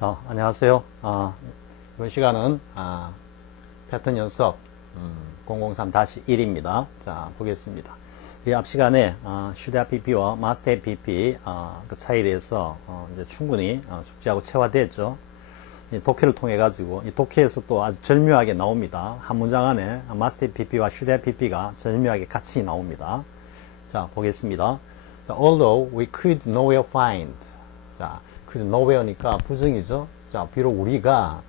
안녕하세요. 이번 시간은 패턴 연습 003-1입니다. 자, 보겠습니다. 우리 앞 시간에 should have pp와 must have pp 그 차이에 대해서 이제 충분히 숙지하고 체화됐죠. 이 독해를 통해 가지고 이 독해에서 또 아주 절묘하게 나옵니다. 한 문장 안에 must have pp와 should have pp가 절묘하게 같이 나옵니다. 자, 보겠습니다. 자, although we could nowhere find. 자, could nowhere니까 부정이죠. 자, 비록 우리가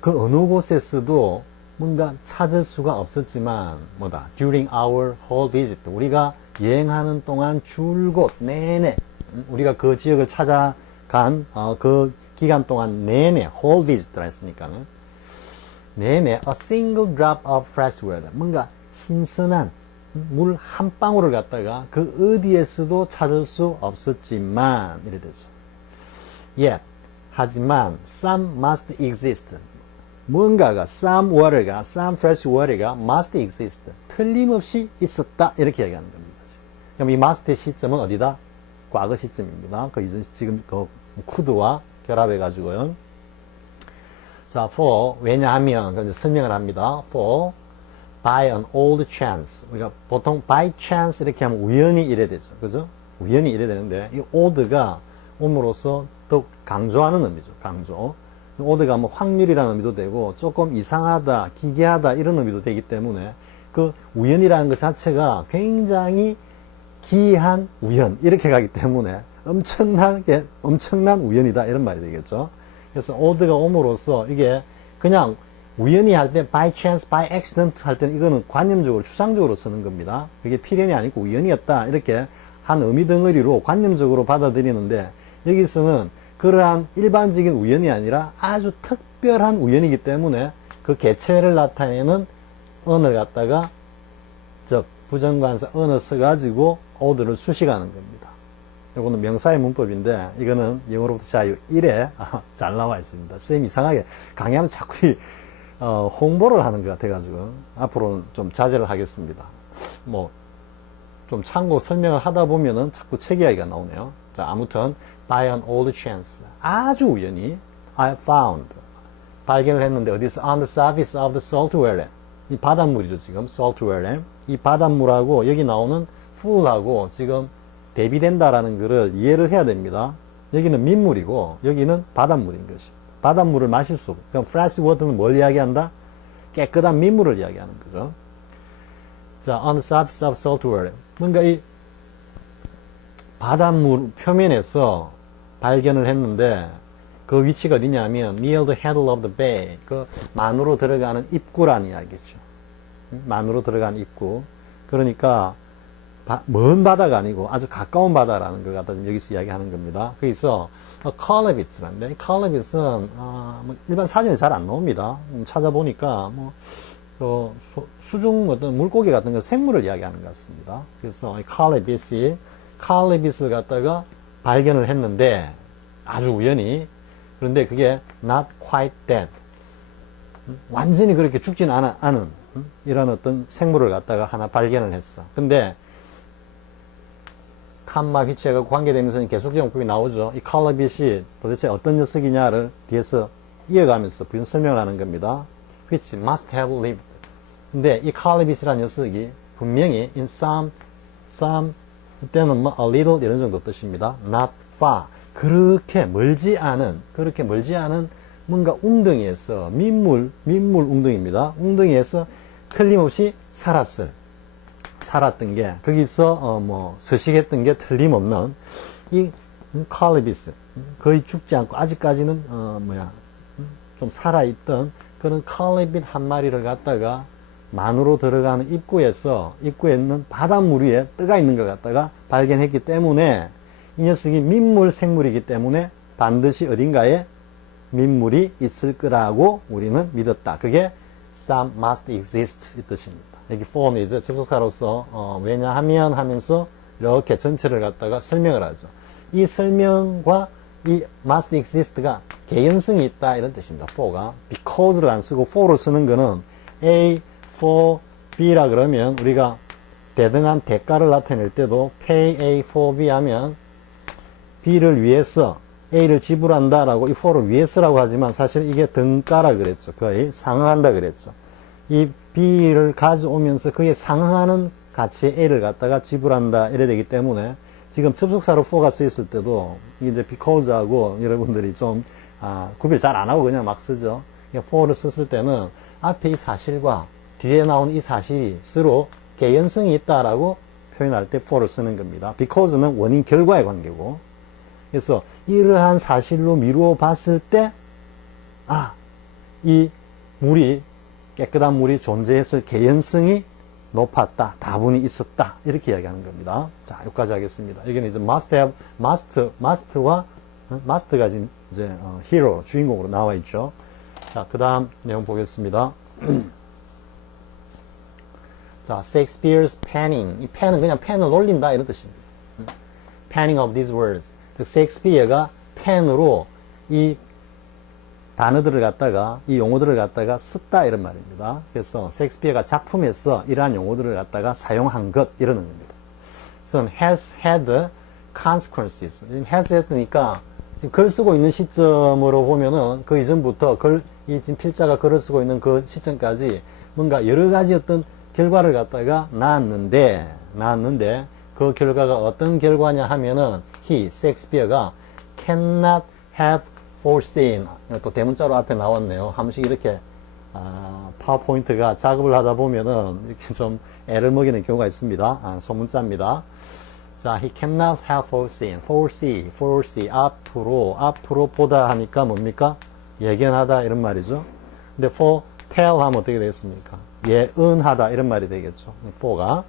그 어느 곳에서도 뭔가 찾을 수가 없었지만 뭐다? during our whole visit. 우리가 여행하는 동안 줄곧 내내 우리가 그 지역을 찾아간 그 기간 동안 내내 whole visit라 했으니까는 내내 a single drop of fresh water. 뭔가 신선한 물 한 방울을 갖다가 그 어디에서도 찾을 수 없었지만 이래 되죠. Yet, 하지만 some must exist. 뭔가가 some water가 some fresh water가 must exist. 틀림없이 있었다 이렇게 얘기하는 겁니다. 그럼 이 must의 시점은 어디다? 과거 시점입니다. 그 이전 지금 그 could와 결합해 가지고요. 자, for 왜냐하면 이제 설명을 합니다. for by an old chance. 우리가 보통 by chance 이렇게 하면 우연히 이래 되죠. 그죠? 우연히 이래 되는데 이 old가 옴으로써 더욱 강조하는 의미죠. 강조. old가 뭐 확률이라는 의미도 되고 조금 이상하다, 기괴하다 이런 의미도 되기 때문에 그 우연이라는 것 자체가 굉장히 기이한 우연 이렇게 가기 때문에 엄청난 우연이다 이런 말이 되겠죠. 그래서 old가 옴으로써 이게 그냥 우연히 할 때 by chance, by accident 할 때는 이거는 관념적으로 추상적으로 쓰는 겁니다. 그게 필연이 아니고 우연이었다 이렇게 한 의미 덩어리로 관념적으로 받아들이는데 여기서는 그러한 일반적인 우연이 아니라 아주 특별한 우연이기 때문에 그 개체를 나타내는 언어를 갖다가 즉 부정관사 언어 써가지고 old를 수식하는 겁니다. 이거는 명사의 문법인데 이거는 영어로부터 자유 1에 잘 나와 있습니다. 쌤이 이상하게 강의하면서 자꾸 홍보를 하는 것 같아가지고 앞으로는 좀 자제를 하겠습니다. 뭐 좀 참고 설명을 하다 보면은 자꾸 책 이야기가 나오네요. 자, 아무튼 by an old chance 아주 우연히 I found 발견을 했는데 어디서 on the surface of the salt water 이 바닷물이죠 지금 salt water 이 바닷물하고 여기 나오는 full하고 지금 대비된다라는 것을 이해를 해야 됩니다. 여기는 민물이고 여기는 바닷물인 것이 바닷물을 마실 수 없고 그럼 fresh water는 뭘 이야기한다? 깨끗한 민물을 이야기하는 거죠. 자, on the surface of salt water 뭔가 이 바닷물 표면에서 발견을 했는데 그 위치가 어디냐면 near the handle of the bay 그 만으로 들어가는 입구라는 이야기죠. 만으로 들어가는 입구 그러니까 먼 바다가 아니고 아주 가까운 바다라는 걸 갖다 지금 여기서 이야기하는 겁니다. 거기서 컬레빗스란데 컬레빗은 뭐 일반 사진에 잘 안 나옵니다. 찾아보니까 뭐 수중 어떤 물고기 같은 거 생물을 이야기하는 것 같습니다. 그래서 컬레빗을 갖다가 발견을 했는데 아주 우연히 그런데 그게 not quite dead 완전히 그렇게 죽지는 않은 이런 어떤 생물을 갖다가 하나 발견을 했어. 근데 칸마 기체가 관계되면서 계속적 용법이 나오죠. 이 컬레빗이 도대체 어떤 녀석이냐를 뒤에서 이어가면서 부연 설명을 하는 겁니다. which must have lived. 근데 이 컬레빗이라는 녀석이 분명히 in some 이때는 뭐 a little 이런 정도 뜻입니다. not far. 그렇게 멀지 않은 뭔가 웅덩이에서 민물 웅덩이입니다. 웅덩이에서 틀림없이 살았던 게 거기서 뭐 서식했던 게 틀림없는 이 컬레빗 거의 죽지 않고 아직까지는 좀 살아있던 그런 컬레빗 한 마리를 갖다가 만으로 들어가는 입구에 있는 바닷물 위에 떠가 있는 걸 갖다가 발견했기 때문에 이 녀석이 민물 생물이기 때문에 반드시 어딘가에 민물이 있을 거라고 우리는 믿었다. 그게 some must exist 이 뜻입니다. 여기 form이 이제 접속사로서 왜냐하면 하면서 이렇게 전체를 갖다가 설명을 하죠. 이 설명과 이 must exist가 개연성이 있다 이런 뜻입니다. for가 because를 안 쓰고 for를 쓰는 거는 A for B라 그러면 우리가 대등한 대가를 나타낼 때도 pay A for B 하면 B를 위해서 A를 지불한다라고 이 for를 위해서라고 하지만 사실 이게 등가라 그랬죠. 거의 상응한다 그랬죠. 이 B를 가져오면서 그에 상응하는 가치의 A를 갖다가 지불한다 이래 되기 때문에 지금 접속사로 for가 쓰였을 때도 이제 because하고 여러분들이 좀 구별 잘 안 하고 그냥 막 쓰죠. for를 썼을 때는 앞에 이 사실과 뒤에 나온 이 사실이 서로 개연성이 있다라고 표현할 때 for를 쓰는 겁니다. because는 원인 결과의 관계고, 그래서 이러한 사실로 미루어 봤을 때, 이 물이, 깨끗한 물이 존재했을 개연성이 높았다, 다분히 있었다, 이렇게 이야기하는 겁니다. 자, 여기까지 하겠습니다. 여기는 이제 must가 지금 이제 hero, 주인공으로 나와 있죠. 자, 그 다음 내용 보겠습니다. 자, Shakespeare's penning. 이 펜은 그냥 펜을 놀린다 이런 뜻입니다. penning of these words. 즉, 셰익스피어가 펜으로 이 단어들을 갖다가, 이 용어들을 갖다가 썼다 이런 말입니다. 그래서 셰익스피어가 작품에서 이러한 용어들을 갖다가 사용한 것 이러는 겁니다. 그래서 has had consequences. 지금 has 했으니까 지금 글 쓰고 있는 시점으로 보면은 그 이전부터 이 지금 필자가 글을 쓰고 있는 그 시점까지 뭔가 여러 가지 어떤 결과를 갖다가 낳았는데 그 결과가 어떤 결과냐 하면은 셰익스피어가 cannot have foreseen. 또 대문자로 앞에 나왔네요. 한 번씩 이렇게 파워포인트가 작업을 하다 보면은 이렇게 좀 애를 먹이는 경우가 있습니다. 소문자입니다. 자, he cannot have foreseen. foresee. 앞으로 보다 하니까 뭡니까? 예견하다 이런 말이죠. 근데 foretell 하면 어떻게 되겠습니까? 예언하다 이런 말이 되겠죠. for가.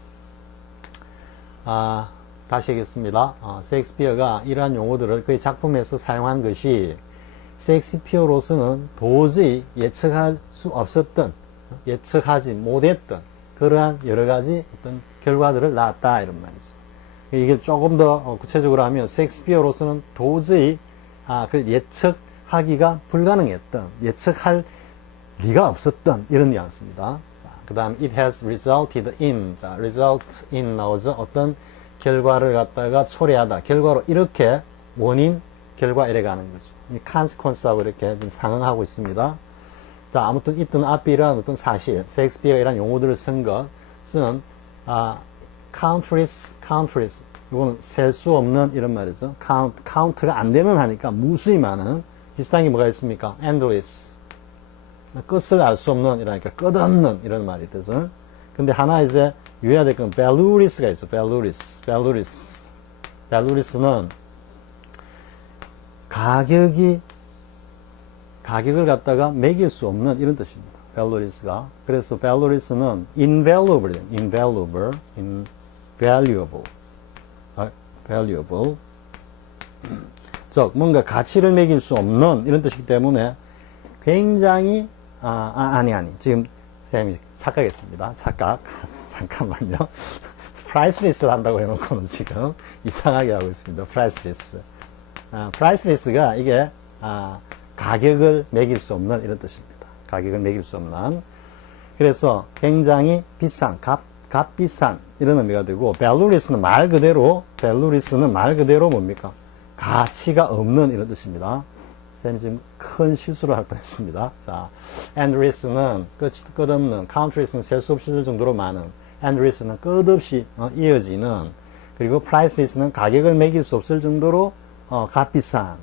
다시 하겠습니다. 셰익스피어가 이러한 용어들을 그의 작품에서 사용한 것이 셰익스피어로서는 도저히 예측할 수 없었던, 예측하지 못했던 그러한 여러 가지 어떤 결과들을 낳았다 이런 말이죠. 이게 조금 더 구체적으로 하면 셰익스피어로서는 도저히 그걸 예측하기가 불가능했던, 예측할 리가 없었던 이런 뉘앙스입니다. 그 다음 it has resulted in. 자, result in 나오죠. 어떤 결과를 갖다가 초래하다. 결과로 이렇게 원인, 결과 이래 가는 거죠. 이 consequence하고 이렇게 좀 상응하고 있습니다. 자, 아무튼 있던 앞에 이러한 어떤 사실, 셰익스피어가 이런 용어들을 쓴 것은 countless. 이거는 셀 수 없는 이런 말이죠. count가 안 되는 하니까 무수히 많은. 비슷한 게 뭐가 있습니까? endless. 끝을 알 수 없는, 이러니까 끝없는 이런 말이 되죠. 근데 하나 이제 유의해야 될 건 valueless가 있어. valueless는 가격을 갖다가 매길 수 없는 이런 뜻입니다. valueless가. 그래서 valueless는 invaluable. 즉 뭔가 가치를 매길 수 없는 이런 뜻이기 때문에 굉장히 지금 선생님이 착각했습니다. 잠깐만요. priceless를 한다고 해놓고는 지금 이상하게 하고 있습니다. priceless가 이게 가격을 매길 수 없는 이런 뜻입니다. 가격을 매길 수 없는. 그래서 굉장히 비싼, 값비싼 이런 의미가 되고, valueless는 말 그대로 뭡니까? 가치가 없는 이런 뜻입니다. 선생님 지금 큰 실수를 할 뻔했습니다. 자, endless는 끝없는, countless는 셀 수 없을 정도로 많은, endless는 끝없이 이어지는, 그리고 priceless는 가격을 매길 수 없을 정도로 값비싼,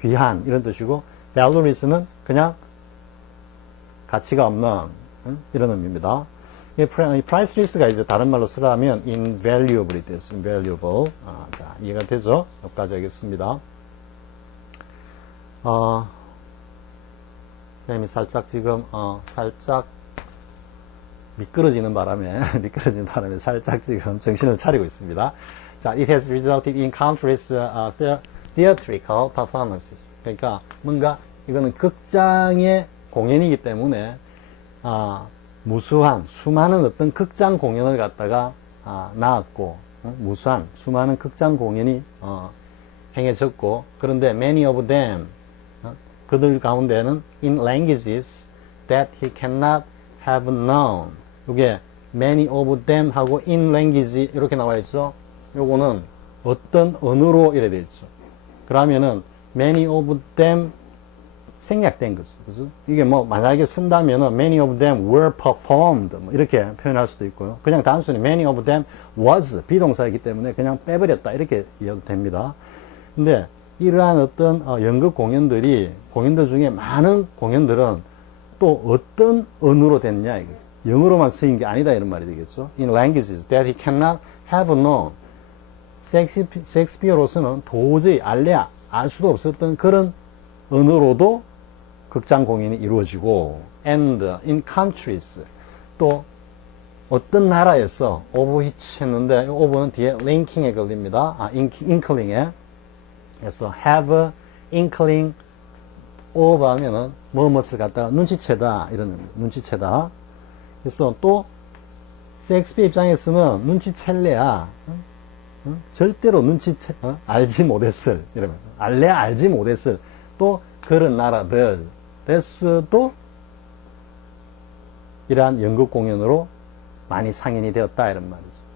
귀한 이런 뜻이고, valueless는 그냥 가치가 없는 이런 의미입니다. 이 priceless가 이제 다른 말로 쓰라면 invaluable이 됐어요. invaluable. 자, 이해가 되죠? 여기까지 하겠습니다. 선생님이 살짝 지금 살짝 미끄러지는 바람에 살짝 지금 정신을 차리고 있습니다. 자, it has resulted in countless theatrical performances. 그러니까 뭔가 이거는 극장의 공연이기 때문에 수많은 어떤 극장 공연을 갖다가 나왔고, 수많은 극장 공연이 행해졌고, 그런데 many of them, 그들 가운데는 in languages that he cannot have known. 이게 many of them 하고 in language 이렇게 나와 있죠. 요거는 어떤 언어로 이래 돼 있죠. 그러면은 many of them 생략된 거죠. 그죠? 이게 뭐 만약에 쓴다면은 many of them were performed 뭐 이렇게 표현할 수도 있고요. 그냥 단순히 many of them was 비동사이기 때문에 그냥 빼버렸다 이렇게 이해도 됩니다. 근데 이러한 어떤 연극 공연들 중에 많은 공연들은 또 어떤 언어로 됐냐 이거죠. 영어로만 쓰인 게 아니다 이런 말이 되겠죠. In languages that he cannot have known. 셰익스피어로서는 도저히 알 수도 없었던 그런 언어로도 극장 공연이 이루어지고 and in countries 또 어떤 나라에서 of which 했는데 of는 뒤에 linking에 걸립니다. inkling에 그래서 have inkling of 하면은 무엇을 갖다가 눈치채다 이런 눈치채다. 그래서 또 셰익스피어 입장에서는 눈치챌래야 절대로 알지 못했을 이러면 알지 못했을 또 그런 나라들에서도 이러한 연극 공연으로 많이 상연이 되었다 이런 말이죠.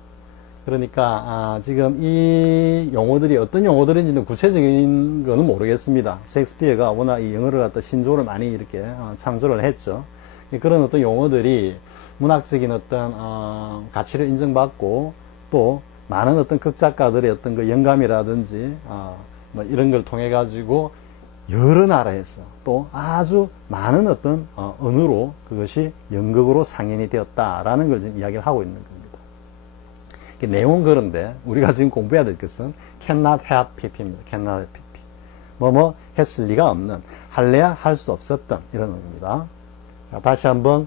그러니까 지금 이 용어들이 어떤 용어들인지는 구체적인 거는 모르겠습니다. 셰익스피어가 워낙 이 영어를 갖다 신조어를 많이 이렇게 창조를 했죠. 그런 어떤 용어들이 문학적인 어떤 가치를 인정받고 또 많은 어떤 극작가들의 어떤 그 영감이라든지 뭐 이런 걸 통해 가지고 여러 나라에서 또 아주 많은 어떤 언어로 그것이 연극으로 상연이 되었다라는 걸 지금 이야기를 하고 있는 겁니다. 내용은 그런데 우리가 지금 공부해야 될 것은 cannot have pp입니다. cannot have pp. 뭐뭐 했을 리가 없는, 할래야 할 수 없었던 이런 의미입니다. 자, 다시 한번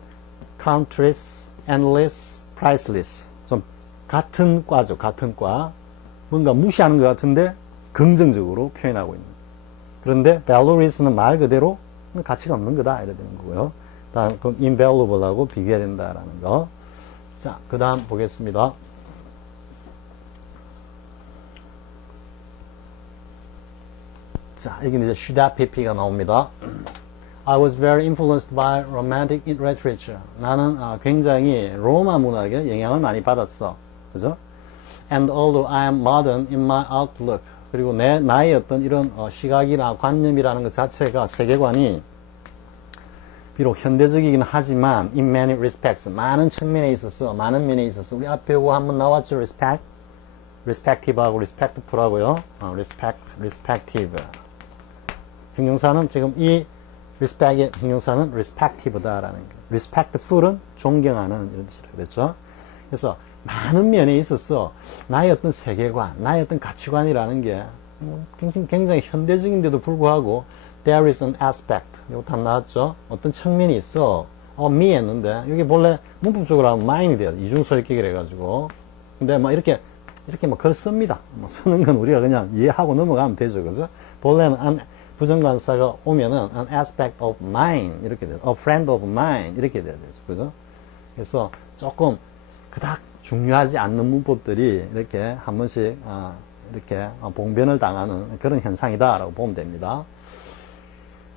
countless, endless, priceless. 좀 같은 과죠. 같은 과. 뭔가 무시하는 것 같은데 긍정적으로 표현하고 있는. 그런데 valueless는 말 그대로 가치가 없는 거다 이래 되는 거고요. 다음 invaluable하고 비교해야 된다라는 거. 자, 그 다음 보겠습니다. 자, 여기는 이제 should have pp가 나옵니다. I was very influenced by romantic literature. 나는 굉장히 로마 문학에 영향을 많이 받았어. 그죠? And although I am modern in my outlook. 그리고 나의 어떤 이런 시각이나 관념이라는 것 자체가 세계관이 비록 현대적이긴 하지만 in many respects 많은 측면에 있어서 많은 면에 있어서 우리 앞에 요거 한번 나왔죠. respect, respective하고 respectful하고요. respective. 형용사는 지금 이 respect의 형용사는 respective다라는 거. respectful은 존경하는 이런 뜻이라 그랬죠. 그래서 많은 면에 있어서 나의 어떤 세계관, 나의 어떤 가치관이라는 게 굉장히 현대적인데도 불구하고 there is an aspect. 이거 다 나왔죠? 어떤 측면이 있어. me 했는데 여기 본래 문법적으로 하면 mine이 돼요. 이중소역격이라 해가지고. 근데 뭐 이렇게 뭐 글 씁니다. 뭐 쓰는 건 우리가 그냥 이해하고 넘어가면 되죠. 그죠? 본래는 부정관사가 오면은 an aspect of mine 이렇게 돼요. a friend of mine 이렇게 돼야 되죠. 그죠? 그래서 조금 그닥 중요하지 않는 문법들이 이렇게 한 번씩 이렇게 봉변을 당하는 그런 현상이다라고 보면 됩니다.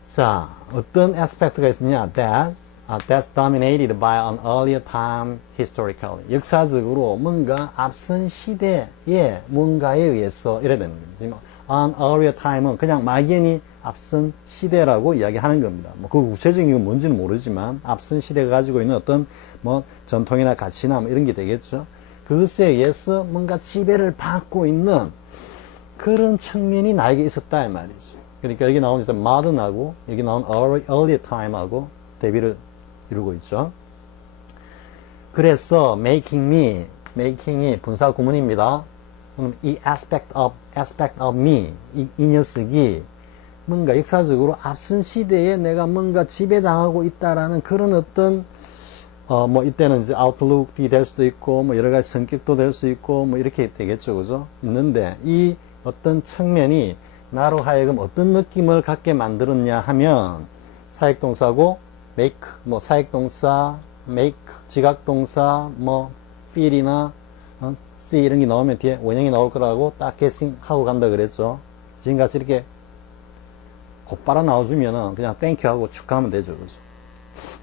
자, 어떤 aspect가 있느냐? That's dominated by an earlier time historically. 역사적으로 뭔가 앞선 시대의 뭔가에 의해서 이래 되는 거죠. 지금 an earlier time은 그냥 막연히 앞선 시대라고 이야기하는 겁니다. 뭐 그 구체적인 건 뭔지는 모르지만 앞선 시대가 가지고 있는 어떤 뭐 전통이나 가치나 뭐 이런 게 되겠죠. 그것에 의해서 뭔가 지배를 받고 있는 그런 측면이 나에게 있었다 이 말이죠. 그러니까 여기 나온 이제 modern하고 여기 나온 earlier time하고 대비를 이루고 있죠. 그래서 making이 분사 구문입니다. 그럼 이 aspect of me 이 녀석이 뭔가 역사적으로 앞선 시대에 내가 뭔가 지배당하고 있다라는 그런 어떤 뭐 이때는 이제 outlook이 될 수도 있고 뭐 여러 가지 성격도 될 수 있고 뭐 이렇게 되겠죠, 그죠? 있는데 이 어떤 측면이 나로 하여금 어떤 느낌을 갖게 만들었냐 하면 사역동사고 make 뭐 사역동사 make 지각동사 뭐 feel이나 see 이런 게 나오면 뒤에 원형이 나올 거라고 딱 guessing 하고 간다 그랬죠. 지금같이 이렇게 곧바로 나와주면은 그냥 땡큐 하고 축하하면 되죠. 그죠?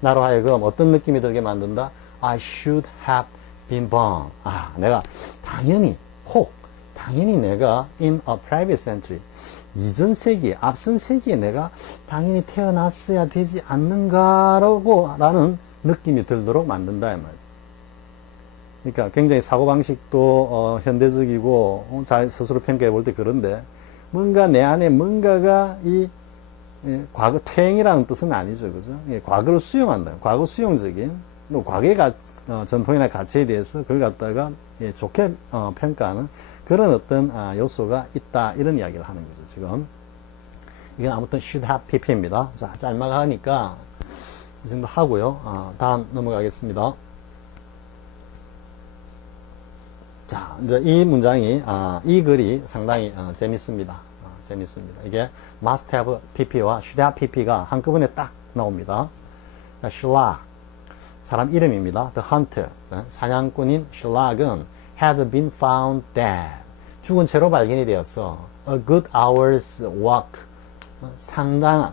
나로 하여금 어떤 느낌이 들게 만든다? I should have been born. 내가 당연히 당연히 내가 in a previous century, 이전 세기에, 앞선 세기에 내가 당연히 태어났어야 되지 않는가라는 느낌이 들도록 만든다 이 말이지. 그러니까 굉장히 사고방식도 현대적이고 스스로 평가해 볼 때 그런데 뭔가 내 안에 뭔가가 과거 퇴행이라는 뜻은 아니죠, 그죠? 과거를 수용한다. 과거 수용적인 또 과거의 전통이나 가치에 대해서 그걸 갖다가 좋게 평가하는 그런 어떤 요소가 있다 이런 이야기를 하는 거죠. 지금 이건 아무튼 should have pp입니다. 자, 짤막하니까 이 정도 하고요. 다음 넘어가겠습니다. 자, 이제 이 문장이 이 글이 상당히 재밌습니다. 재밌습니다. 이게 must have pp와 should have pp가 한꺼번에 딱 나옵니다. Sherlock, 사람 이름입니다. The hunter, 사냥꾼인 셜락은 had been found dead, 죽은 채로 발견이 되었어. A good hour's walk,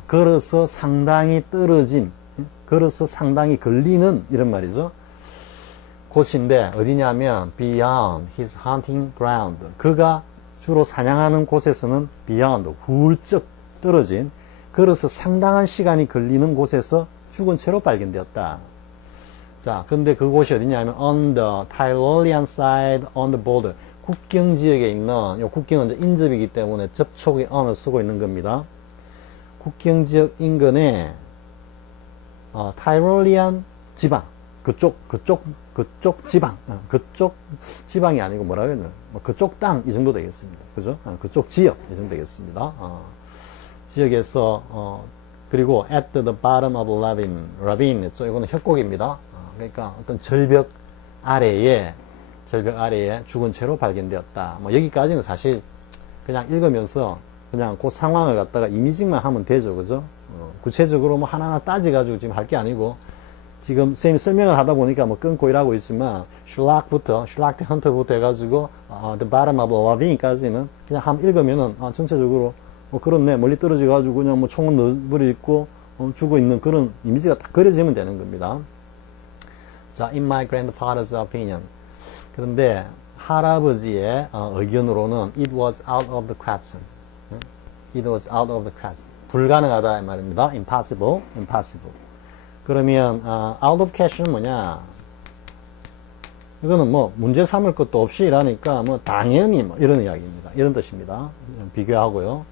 걸어서 상당히 떨어진, 걸어서 상당히 걸리는 이런 말이죠. 곳인데 어디냐면 beyond his hunting ground, 그가 주로 사냥하는 곳에서는 beyond, 훌쩍 떨어진, 걸어서 상당한 시간이 걸리는 곳에서 죽은 채로 발견되었다. 자, 근데 그곳이 어디냐면 on the Tyrolean side on the border, 국경 지역에 있는, 요 국경은 이제 인접이기 때문에 접촉의 on을 쓰고 있는 겁니다. 국경 지역 인근에 타이롤리안 지방, 그쪽 지방, 그쪽 지방이 아니고 뭐라 그러냐, 그쪽 땅 이 정도 되겠습니다. 그죠? 그쪽 지역 이 정도 되겠습니다. 지역에서 그리고 at the bottom of ravine, 이거는 협곡입니다. 그러니까 어떤 절벽 아래에 죽은 채로 발견되었다. 뭐 여기까지는 사실 그냥 읽으면서 그냥 그 상황을 갖다가 이미징만 하면 되죠, 그죠? 구체적으로 뭐 하나하나 따지가지고 지금 할 게 아니고, 지금 선생님이 설명을 하다 보니까 뭐 끊고 일하고 있지만, 셜락 대 헌터부터 해가지고, the bottom of the ravine까지는 그냥 한번 읽으면은, 전체적으로, 그렇네, 멀리 떨어져가지고 그냥 뭐 총은 너버려 있고, 죽어 있는 그런 이미지가 딱 그려지면 되는 겁니다. 자, in my grandfather's opinion. 그런데 할아버지의 의견으로는 it was out of the question. It was out of the question. 불가능하다 이 말입니다. impossible. 그러면 out of question은 뭐냐? 이거는 뭐 문제 삼을 것도 없이 이라니까 뭐 당연히 뭐 이런 이야기입니다. 이런 뜻입니다. 비교하고요.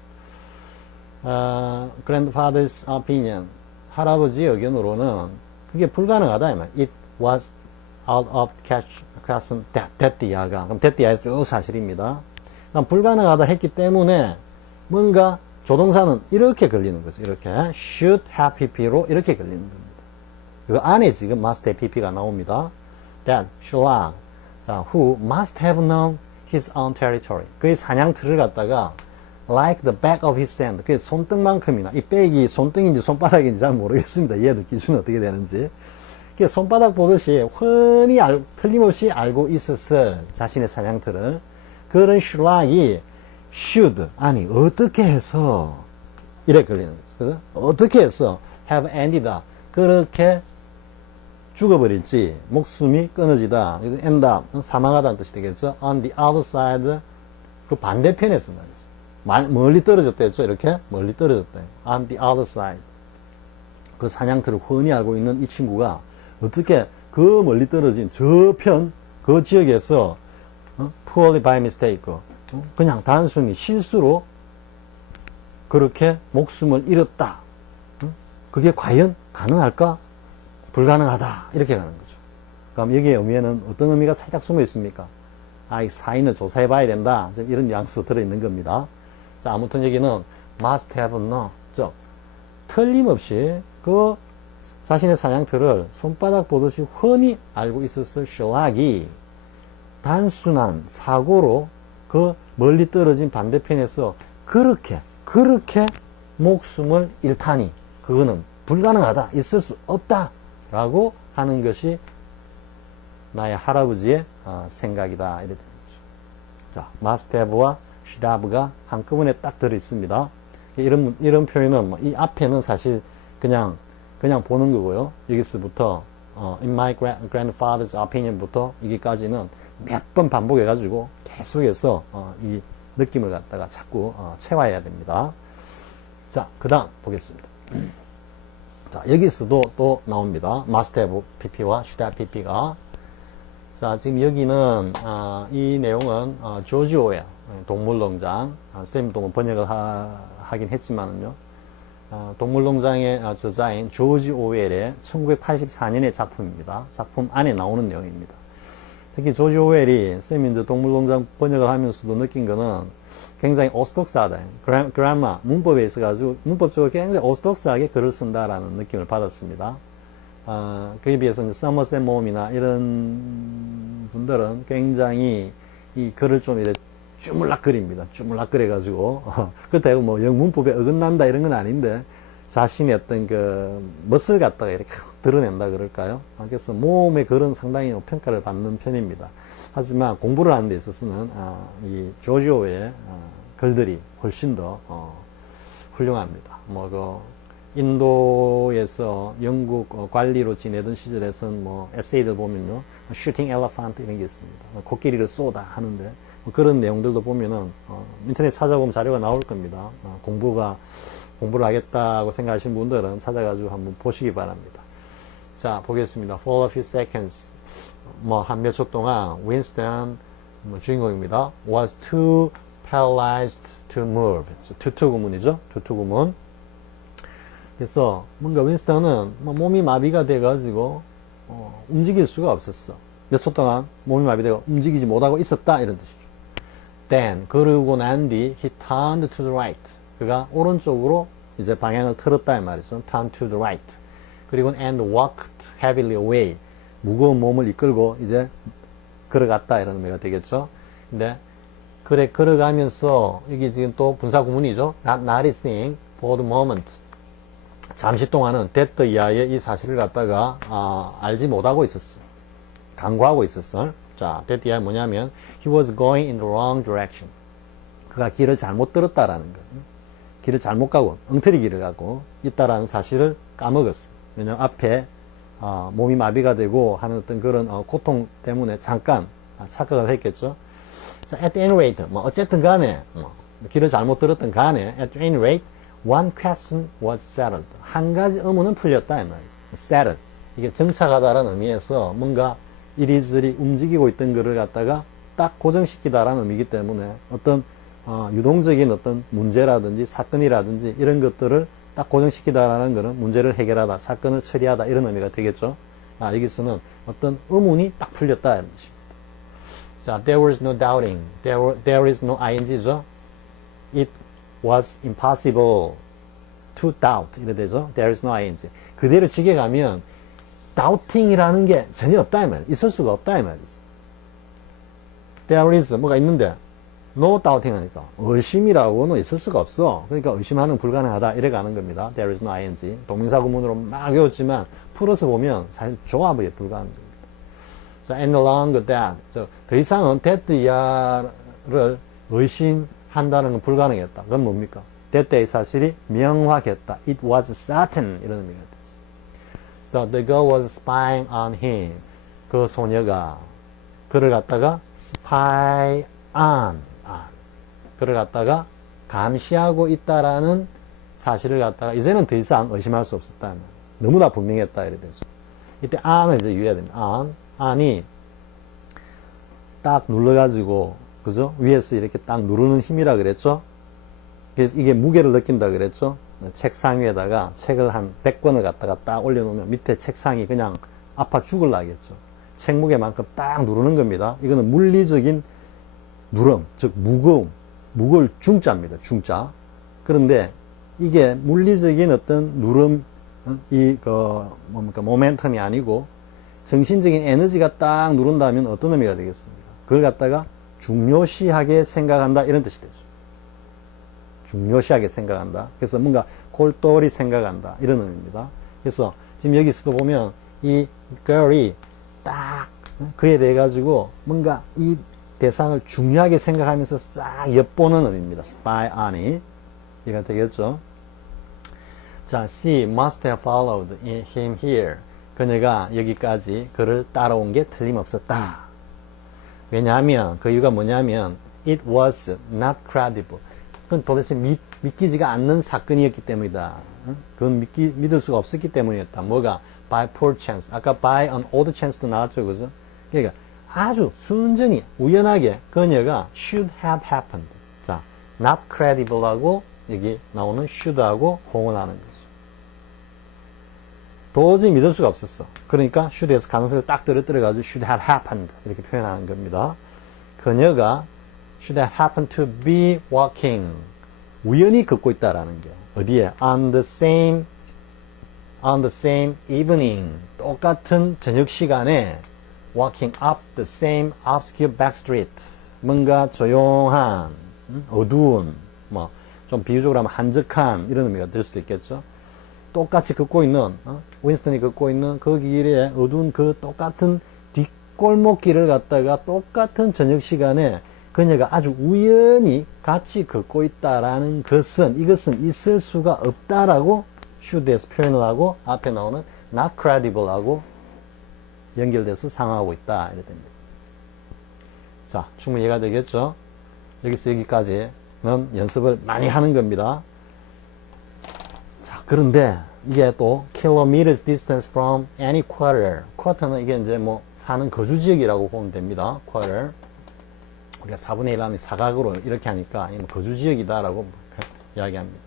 grandfather's opinion. 할아버지의 의견으로는 그게 불가능하다 이 말. It was out of question. that 이하가. 그럼 that 이하에서 쭉 사실입니다. 그럼 불가능하다 했기 때문에 뭔가 조동사는 이렇게 걸리는 거죠. 이렇게 should have pp로 이렇게 걸리는 겁니다. 그 안에 지금 must have pp가 나옵니다. That Sherlock, 자, who must have known his own territory. 그의 사냥터를 갖다가 like the back of his hand. 그게 손등만큼이나, 이 백이 손등인지 손바닥인지 잘 모르겠습니다. 얘들 기준은 어떻게 되는지. 그게 손바닥 보듯이 훤히 틀림없이 알고 있었을 자신의 사냥터를, 그런 셜락이 should, 아니 어떻게 해서 이래 걸리는 거죠. 그죠? 어떻게 해서 have ended up, 그렇게 죽어버릴지, 목숨이 끊어지다. 그래서 end up, 사망하다는 뜻이 되겠죠. on the other side, 그 반대편에서 말이죠. 멀리 떨어졌다 했죠. 이렇게 멀리 떨어졌다. on the other side, 그 사냥터를 훤히 알고 있는 이 친구가 어떻게 그 멀리 떨어진 저편 그 지역에서 poorly by mistake, 그냥 단순히 실수로 그렇게 목숨을 잃었다. 그게 과연 가능할까? 불가능하다. 이렇게 가는 거죠. 그럼 여기에 의미에는 어떤 의미가 살짝 숨어 있습니까? 이 사인을 조사해 봐야 된다. 이런 뉘앙스도 들어있는 겁니다. 자, 아무튼 여기는 must have known, 즉 틀림없이 그 자신의 사냥터를 손바닥 보듯이 훤히 알고 있었을 셜락이 단순한 사고로 그 멀리 떨어진 반대편에서 그렇게 목숨을 잃다니, 그거는 불가능하다, 있을 수 없다 라고 하는 것이 나의 할아버지의 생각이다, 이렇게 되는 거죠. 자, must have와 should have가 한꺼번에 딱 들어 있습니다. 이런 표현은 이 앞에는 사실 그냥 보는 거고요. 여기서부터 in my grandfather's opinion부터 여기까지는 몇 번 반복해가지고 계속해서 이 느낌을 갖다가 자꾸 채워야 됩니다. 자, 그 다음 보겠습니다. 자, 여기서도 또 나옵니다. must have pp와 should have pp가. 자, 지금 여기는 이 내용은 조지 오웰 동물농장, 쌤도 뭐 번역을 하긴 했지만은요, 동물농장의 저자인 조지 오웰의 1984년의 작품입니다. 작품 안에 나오는 내용입니다. 특히 조지 오웰이 쌤이 이제 동물농장 번역을 하면서도 느낀 거는 굉장히 오스톡스하다. 그라마, 문법에 있어가지고 문법적으로 굉장히 오스톡스하게 글을 쓴다라는 느낌을 받았습니다. 그에 비해서 이제 서머셋 모음이나 이런 분들은 굉장히 이 글을 좀 이렇게 쭈물락거립니다. 쭈물락거려가지고 그렇다고 뭐 문법에 어긋난다 이런 건 아닌데 자신의 어떤 그 멋을 갖다가 이렇게 드러낸다 그럴까요? 그래서 모음의 글은 상당히 평가를 받는 편입니다. 하지만 공부를 하는 데 있어서는 이 조지 오웰의 글들이 훨씬 더 훌륭합니다. 뭐 그 인도에서 영국 관리로 지내던 시절에선 뭐 에세이들 보면요, 슈팅 엘레펀트 이런 게 있습니다. 코끼리를 쏘다 하는데 뭐 그런 내용들도 보면은 인터넷 찾아보면 자료가 나올 겁니다. 공부를 하겠다고 생각하시는 분들은 찾아가지고 한번 보시기 바랍니다. 자, 보겠습니다. For a few seconds, 뭐 한 몇 초 동안 Winston 주인공입니다. Was too paralyzed to move. 투투 구문이죠. 투투 구문. 그래서 뭔가 윈스턴은 몸이 마비가 돼가지고 움직일 수가 없었어. 몇 초 동안 몸이 마비되고 움직이지 못하고 있었다 이런 뜻이죠. Then 그러고 난 뒤 he turned to the right. 그가 오른쪽으로 이제 방향을 틀었다 이 말이죠. Turn to the right. 그리고 and walked heavily away. 무거운 몸을 이끌고 이제 걸어갔다 이런 의미가 되겠죠. 근데 그래 걸어가면서 이게 지금 또 분사 구문이죠. Not noticing for the moment. 잠시 동안은 that 이하의 이 사실을 갖다가 알지 못하고 있었어. 간과하고 있었어. 자, that 이하 뭐냐면 he was going in the wrong direction. 그가 길을 잘못 들었다라는 거. 길을 잘못 가고 엉터리 길을 가고 있다라는 사실을 까먹었어. 왜냐면 앞에 몸이 마비가 되고 하는 어떤 그런 고통 때문에 잠깐 착각을 했겠죠. 자, at any rate, 뭐 어쨌든 간에 길을 잘못 들었던 간에 at any rate, one question was settled. 한 가지 의문은 풀렸다 이 말이죠. settled. 이게 정착하다라는 의미에서 뭔가 이리저리 움직이고 있던 것을 갖다가 딱 고정시키다라는 의미이기 때문에 어떤 유동적인 어떤 문제라든지 사건이라든지 이런 것들을 딱 고정시키다라는 것은 문제를 해결하다, 사건을 처리하다 이런 의미가 되겠죠. 여기서는 어떤 의문이 딱 풀렸다 이런 뜻입니다. 자, there was no doubting. There is no ing죠. It was impossible to doubt 이래 되죠. There is no ing. 그대로 지게가면 doubting이라는 게 전혀 없다 이 말. 있을 수가 없다 이 말이죠. There is 뭐가 있는데 no doubting 하니까 의심이라고는 있을 수가 없어. 그러니까 의심하는 불가능하다 이래 가는 겁니다. There is no ing. 동명사 구문으로 막 외웠지만 풀어서 보면 사실 조합이 불가능합니다. 자, and along that. 더 이상은 that 이하를 의심한다는 건 불가능했다. 그건 뭡니까? that의 사실이 명확했다. It was certain 이런 의미가 되죠. So the girl was spying on him. 그 소녀가 그를 갖다가 spy on. 그를 갖다가 감시하고 있다라는 사실을 갖다가 이제는 더 이상 의심할 수 없었다. 너무나 분명했다 이래 되죠. 이때 on을 이제 유의해야 됩니다. on이 딱 눌러가지고 그죠? 위에서 이렇게 딱 누르는 힘이라 그랬죠? 그래서 이게 무게를 느낀다 그랬죠? 책상 위에다가 책을 한 100권을 갖다가 딱 올려놓으면 밑에 책상이 그냥 아파 죽을라겠죠. 책 무게만큼 딱 누르는 겁니다. 이거는 물리적인 누름, 즉 무거울 중자입니다. 중자. 그런데 이게 물리적인 어떤 누름, 뭡니까, 모멘텀이 아니고 정신적인 에너지가 딱 누른다면 어떤 의미가 되겠습니까? 그걸 갖다가 중요시하게 생각한다 이런 뜻이 되죠. 중요시하게 생각한다. 그래서 뭔가 골똘히 생각한다 이런 의미입니다. 그래서 지금 여기서도 보면 이 girl이 딱 그에 대해 가지고 뭔가 이 대상을 중요하게 생각하면서 싹 엿보는 의미입니다. spy on이 이해가 되겠죠? 자, she must have followed him here. 그녀가 여기까지 그를 따라온 게 틀림없었다. 왜냐하면 그 이유가 뭐냐면 it was not credible. 그건 도대체 믿기지가 않는 사건이었기 때문이다. 그건 믿을 수가 없었기 때문이었다. 뭐가? by poor chance. 아까 by an odd chance도 나왔죠. 그죠? 그러니까 아주 순전히 우연하게 그녀가 should have happened. 자, not credible하고 여기 나오는 should하고 공헌하는 거죠. 도저히 믿을 수가 없었어. 그러니까 should에서 가능성을 딱 떨어뜨려가지고 should have happened 이렇게 표현하는 겁니다. 그녀가 should have happened to be walking. 우연히 걷고 있다라는 게 어디에? on the same evening. 똑같은 저녁 시간에 walking up the same obscure back street. 뭔가 조용한, 어두운, 뭐 좀 비유적으로 하면 한적한 이런 의미가 될 수도 있겠죠. 똑같이 걷고 있는, 윈스턴이 걷고 있는 그 길에 어두운 그 똑같은 뒷골목길을 갔다가 똑같은 저녁 시간에 그녀가 아주 우연히 같이 걷고 있다라는 것은, 이것은 있을 수가 없다라고 should에서 표현을 하고 앞에 나오는 not credible 하고 연결돼서 상하고 있다. 이래 됩니다. 자, 충분히 이해가 되겠죠? 여기서 여기까지는 연습을 많이 하는 겁니다. 자, 그런데 이게 또 kilometers distance from any quarter. quarter는 이게 이제 뭐 사는 거주 지역이라고 보면 됩니다. quarter. 우리가 4분의 1 하면 사각으로 이렇게 하니까 거주 지역이다라고 이야기합니다.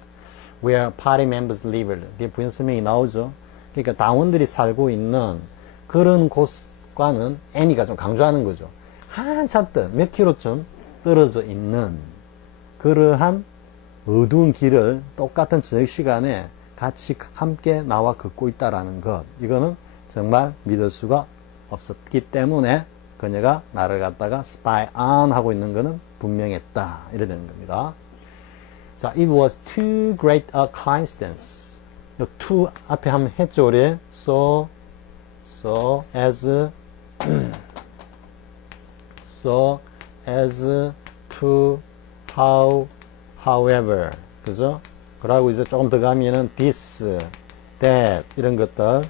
Where party members lived. 뒤에 부연 설명이 나오죠. 그러니까 당원들이 살고 있는 그런 곳과는 any가 좀 강조하는 거죠. 한참 몇 킬로쯤 떨어져 있는 그러한 어두운 길을 똑같은 저녁 시간에 같이 함께 나와 걷고 있다라는 것. 이거는 정말 믿을 수가 없었기 때문에 그녀가 나를 갖다가 spy on 하고 있는 거는 분명했다. 이래 되는 겁니다. 자, it was too great a coincidence. 요 too 앞에 한번 했죠, 우리. so as to however. 그죠? 그러고 이제 조금 더 가면은 this, that 이런 것들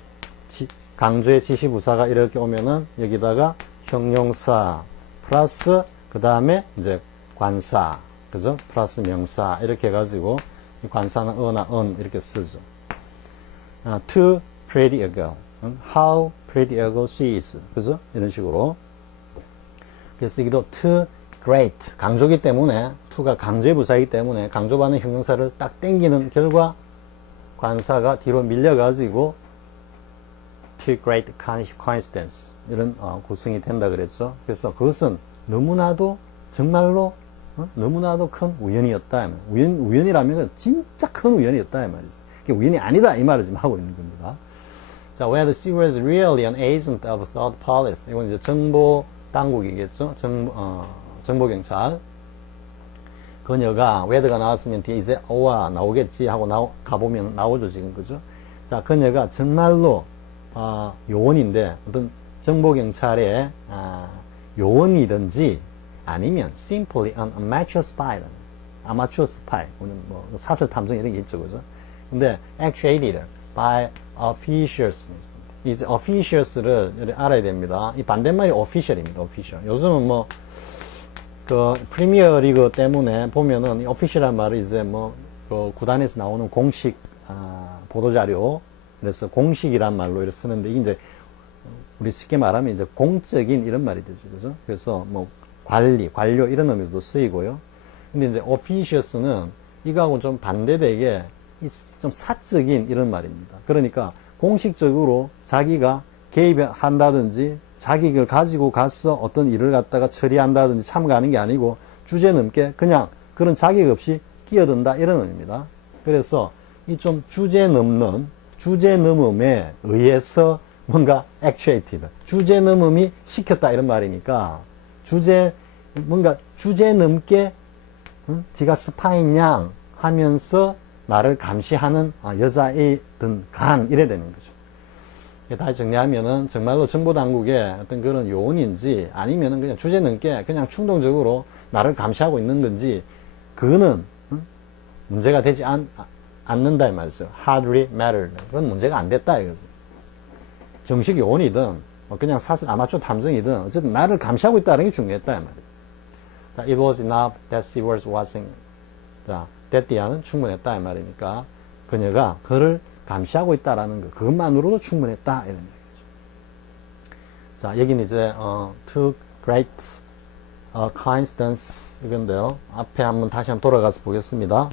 강조의 지시부사가 이렇게 오면은 여기다가 형용사 플러스 그 다음에 이제 관사, 그죠? 플러스 명사 이렇게 해가지고 이 관사는 어나 on 이렇게 쓰죠. To pretty a girl, how pretty a girl she is, 그죠? 이런 식으로. 그래서 여기도 to great 강조기 때문에 to가 강조의 부사이기 때문에 강조받는 형용사를 딱 땡기는 결과 관사가 뒤로 밀려가지고 too great coincidence 이런 구성이 된다 그랬죠. 그래서 그것은 너무나도 정말로 너무나도 큰 우연이었다. 우연이라면 진짜 큰 우연이었다 이 말이지. 그게 우연이 아니다 이 말을 지금 하고 있는 겁니다. 자, whether she was really an agent of third police. 이건 이제 정보 당국이겠죠. 정보경찰. 그녀가 whether가 나왔으면 뒤에 이제 어와 나오겠지 하고 가보면 나오죠 지금 그죠. 자, 그녀가 정말로 요원인데 어떤 정보경찰의 요원이든지 아니면 simply an amateur spy, 아마추어 스파이, 뭐 사설 탐정 이런 게 있죠, 그죠? 근데 actuated by officials, 이제 officials를 알아야 됩니다. 이 반대말이 official입니다, official. 요즘은 뭐 그 프리미어 리그 때문에 보면은 이 official이라는 말을 이제 뭐 그 구단에서 나오는 공식 보도자료, 그래서 공식이란 말로 이렇게 쓰는데 이게 이제 우리 쉽게 말하면 이제 공적인 이런 말이 되죠, 그죠? 그래서 뭐 관료 이런 의미도 쓰이고요. 근데 이제 officious는 이거하고는 좀 반대되게 좀 사적인 이런 말입니다. 그러니까 공식적으로 자기가 개입한다든지 자기를 가지고 가서 어떤 일을 갖다가 처리한다든지 참가하는 게 아니고 주제 넘게 그냥 그런 자격 없이 끼어든다 이런 의미입니다. 그래서 이 좀 주제 넘음에 의해서 뭔가 actuated, 주제 넘음이 시켰다 이런 말이니까 뭔가 주제 넘게 지가 스파인 양 하면서 나를 감시하는 여자이든 간 이래 되는 거죠. 다시 정리하면은 정말로 정보당국의 어떤 그런 요원인지 아니면은 그냥 주제 넘게 그냥 충동적으로 나를 감시하고 있는 건지 그거는 문제가 되지 않는다 이 말이죠. hardly matter. 그건 문제가 안 됐다 이거죠. 정식 요원이든 그냥 사실 아마추어 탐정이든 어쨌든 나를 감시하고 있다는 게 중요했다 이 말이에요. 자, it was enough that she was watching. 자, that 뒤에는 충분했다 이 말이니까 그녀가 그를 감시하고 있다라는 것 그것만으로도 충분했다 이런 얘기죠. 자, 여기는 이제 to great coincidence 이건데요. 앞에 한번 다시 한번 돌아가서 보겠습니다.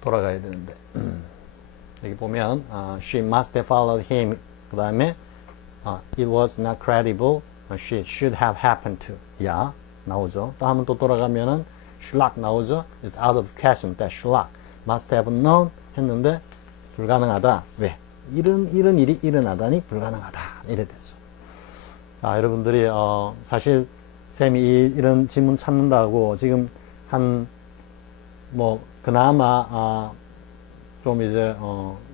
돌아가야 되는데 여기 보면 she must have followed him 그 다음에 it was not credible she should have happened to 야 나오죠. 또 한번 또 돌아가면은 Sherlock 나오죠. It's out of question that Sherlock must have known 했는데 불가능하다. 왜? 이런 일이 일어나다니 불가능하다. 이래 되죠. 자, 여러분들이 사실 쌤이 이런 지문 찾는다고 지금 그나마 좀 이제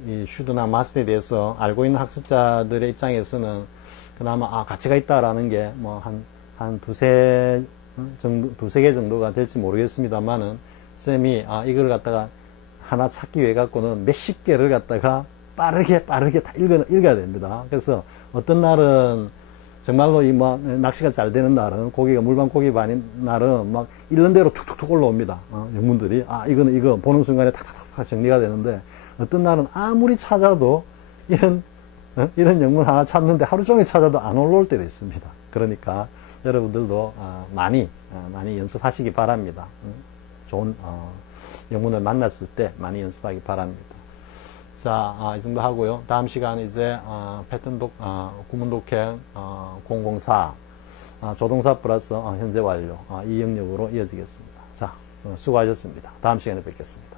이 슈드나 마스터에 대해서 알고 있는 학습자들의 입장에서는 그나마 가치가 있다라는 게 뭐 한 두세 개 정도가 될지 모르겠습니다만은 쌤이 이걸 갖다가 하나 찾기 위해 갖고는 몇십 개를 갖다가 빠르게 다 읽어야 됩니다. 그래서 어떤 날은 정말로 낚시가 잘 되는 날은 고기가 물반 고기 반인 날은 막 읽는 대로 툭툭툭 올라옵니다. 영문들이 이거 보는 순간에 탁탁탁 정리가 되는데 어떤 날은 아무리 찾아도 이런 영문 하나 찾는데 하루 종일 찾아도 안 올라올 때도 있습니다. 그러니까 여러분들도 많이 연습하시기 바랍니다. 좋은 영문을 만났을 때 많이 연습하기 바랍니다. 자, 이 정도 하고요. 다음 시간에 이제 패턴 구문 독해 004 조동사 플러스 현재 완료 이 영역으로 이어지겠습니다. 자, 수고하셨습니다. 다음 시간에 뵙겠습니다.